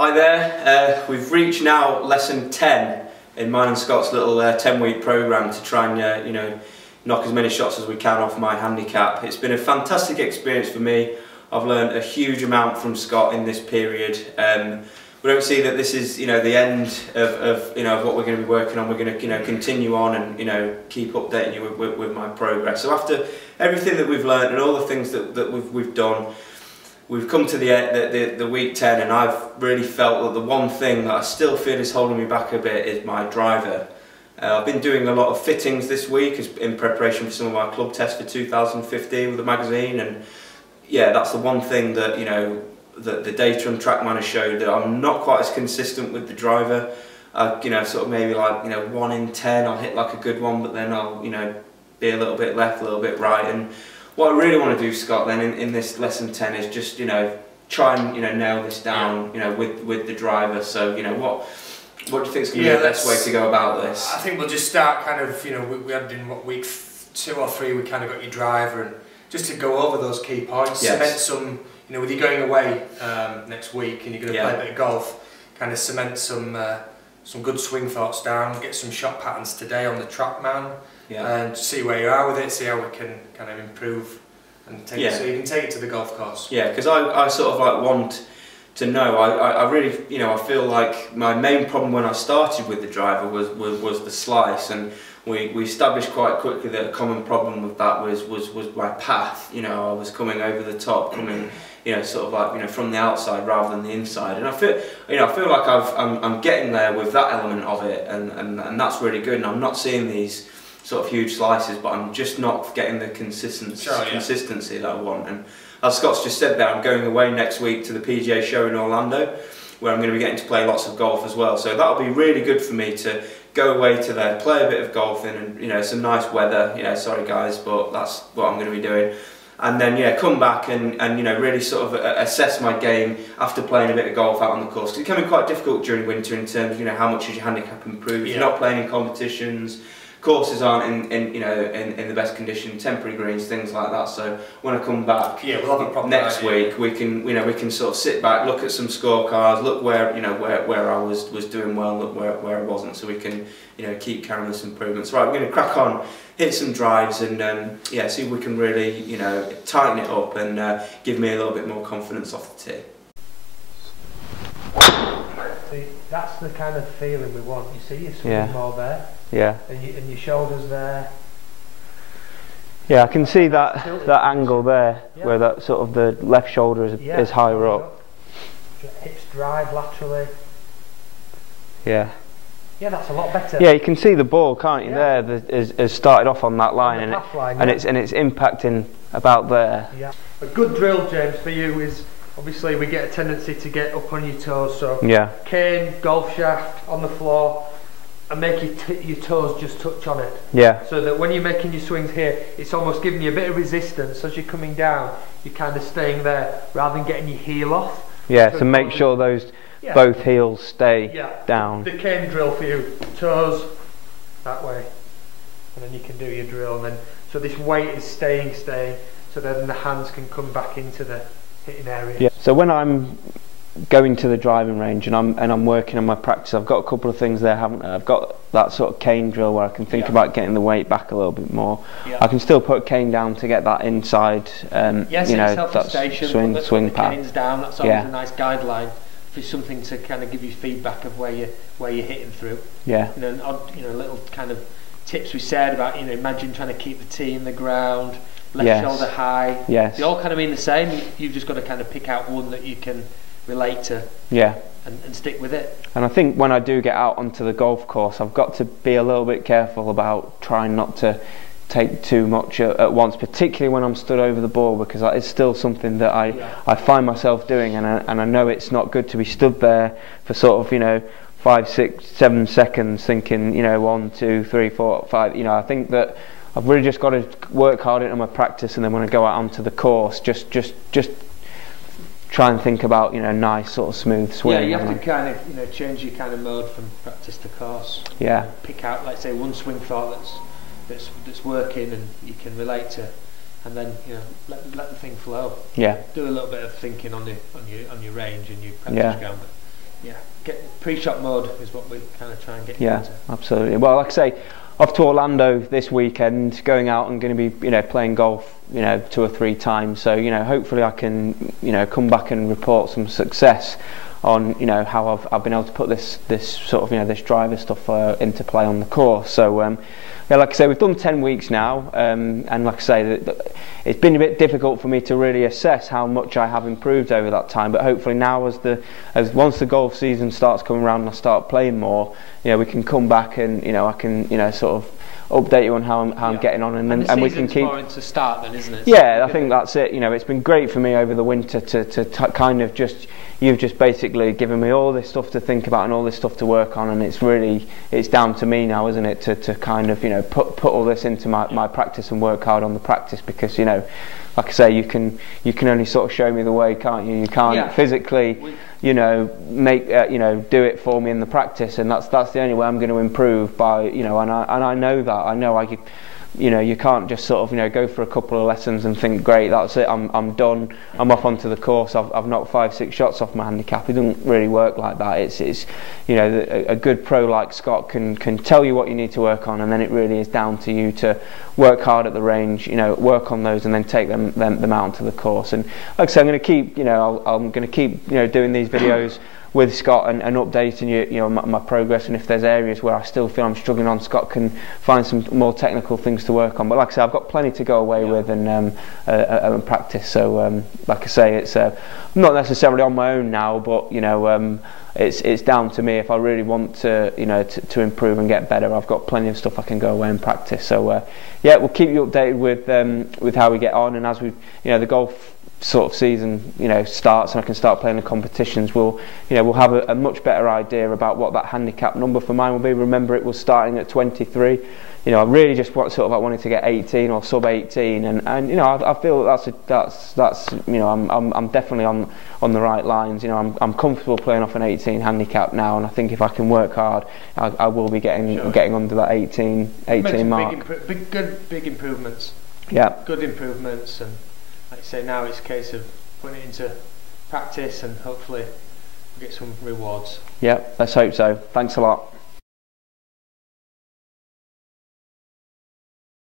Hi there, we've reached now lesson 10 in mine and Scott's little 10-week programme to try and knock as many shots as we can off my handicap. It's been a fantastic experience for me. I've learned a huge amount from Scott in this period. We don't see that this is the end of what we're going to be working on. We're going to continue on and keep updating you with my progress. So after everything that we've learned and all the things that we've done, we've come to the week 10, and I've really felt that the one thing that I still feel is holding me back a bit is my driver. I've been doing a lot of fittings this week in preparation for some of my club tests for 2015 with the magazine, and yeah, that's the one thing that the data and TrackMan has showed, that I'm not quite as consistent with the driver. Sort of maybe like 1 in 10 I'll hit like a good one, but then I'll be a little bit left, a little bit right. And what I really want to do, Scott, then in this lesson 10 is just try and nail this down with the driver. So what do you think is going to be the best way to go about this? I think we'll just start kind of we had in week 2 or 3 we kind of got your driver, and just to go over those key points, cement some with you going away next week and you're going to play a bit of golf, kind of cement some good swing thoughts down, get some shot patterns today on the TrackMan, and see where you are with it, see how we can kind of improve and take it, so you can take it to the golf course. Yeah, because I sort of like want to know. I really I feel like my main problem when I started with the driver was the slice, and we established quite quickly that a common problem with that was my path. I was coming over the top, coming sort of like from the outside rather than the inside, and I feel like I'm getting there with that element of it, and that's really good. And I'm not seeing these sort of huge slices, but I'm just not getting the consistency that I want. And as Scott's just said there, I'm going away next week to the PGA show in Orlando, where I'm going to be getting to play lots of golf as well. So that'll be really good for me to go away to there, play a bit of golf in, and some nice weather. Sorry guys, but that's what I'm going to be doing. And then come back and really sort of assess my game after playing a bit of golf out on the course. It can be quite difficult during winter in terms of how much is your handicap improved. If you're not playing in competitions, courses aren't in the best condition, temporary greens, things like that. So when I come back we'll have a next week, we can sort of sit back, look at some scorecards, look where where I was doing well, look where I wasn't, so we can keep carrying this improvements. Right, we're going to crack on, hit some drives, and see if we can really tighten it up and give me a little bit more confidence off the tee. See, that's the kind of feeling we want. You see, you're swinging more there. Yeah. And your shoulders there. Yeah, I can see that angle there, where that sort of the left shoulder is higher up. Hips drive laterally. Yeah. Yeah, that's a lot better. Yeah, you can see the ball, can't you? There has started off on that line, and it's impacting about there. Yeah. A good drill, James, for you is obviously we get a tendency to get up on your toes. So cane, golf shaft on the floor, and make your toes just touch on it. Yeah. So that when you're making your swings here, it's almost giving you a bit of resistance. As you're coming down, you're kind of staying there rather than getting your heel off. Yeah, so make sure those both heels stay down. The cane drill for you, toes that way, and then you can do your drill, and then so this weight is staying, so then the hands can come back into the hitting area. Yeah. So when I'm going to the driving range and I'm working on my practice, I've got a couple of things there, haven't I? I've got that sort of cane drill where I can think about getting the weight back a little bit more. I can still put a cane down to get that inside, that swing path. Cane's down. That's always a nice guideline for something to kind of give you feedback of where you're hitting through. Yeah. And then little kind of tips we said about imagine trying to keep the tee in the ground, left shoulder high. Yes. They all kind of mean the same. You've just got to kind of pick out one that you can relate to, and stick with it. And I think when I do get out onto the golf course, I've got to be a little bit careful about trying not to take too much at once, particularly when I'm stood over the ball, because that is still something that I find myself doing, and I know it's not good to be stood there for sort of 5, 6, 7 seconds thinking 1, 2, 3, 4, 5. I think that I've really just got to work hard into my practice, and then when I go out onto the course, just try and think about nice sort of smooth swing. Yeah, you have to kind of change your kind of mode from practice to course. Yeah. Pick out, let's say, one swing thought that's working and you can relate to, and then let the thing flow. Yeah. Do a little bit of thinking on your range and your practice ground, but get pre-shot mode is what we kind of try and get into. Absolutely. Well, like I say, off to Orlando this weekend, going out and going to be playing golf 2 or 3 times. So hopefully I can come back and report some success on how I've been able to put this sort of this driver stuff into play on the course. So like I say, we've done 10 weeks now, and like I say, it's been a bit difficult for me to really assess how much I have improved over that time. But hopefully now, as once the golf season starts coming around and I start playing more, we can come back and I can sort of update you on how I'm getting on, and we can keep. More into start then, isn't it? Yeah, I think that's it. It's been great for me over the winter to kind of you've just basically given me all this stuff to think about and all this stuff to work on, and it's down to me now, isn't it, to kind of put all this into my practice and work hard on the practice, because like I say, you can only sort of show me the way, can't you? You can't physically make do it for me in the practice, and that's the only way I'm going to improve by and I know that. I know you can't just sort of go for a couple of lessons and think, great, that's it, I'm done, I'm off onto the course, I've knocked 5-6 shots off my handicap. It doesn't really work like that. It's a good pro like Scott can tell you what you need to work on, and then it really is down to you to work hard at the range, work on those, and then take them out onto the course. And like I say, I'm going to keep I'm going to keep doing these videos with Scott and updating you my progress, and if there's areas where I still feel I'm struggling on, Scott can find some more technical things to work on. But like I say, I've got plenty to go away with and practice. So like I say, it's not necessarily on my own now, but it's down to me. If I really want to to improve and get better, I've got plenty of stuff I can go away and practice. So yeah, we'll keep you updated with how we get on, and as we the golf sort of season starts and I can start playing the competitions, we'll have a much better idea about what that handicap number for mine will be. Remember, it was starting at 23. I really just wanted to get 18 or sub 18, and I feel that's I'm definitely on the right lines. I'm comfortable playing off an 18 handicap now, and I think if I can work hard, I will be getting under that 18 mark. Big improvements. Yeah. Good improvements, and like I say, now it's a case of putting it into practice and hopefully get some rewards. Yeah, let's hope so. Thanks a lot.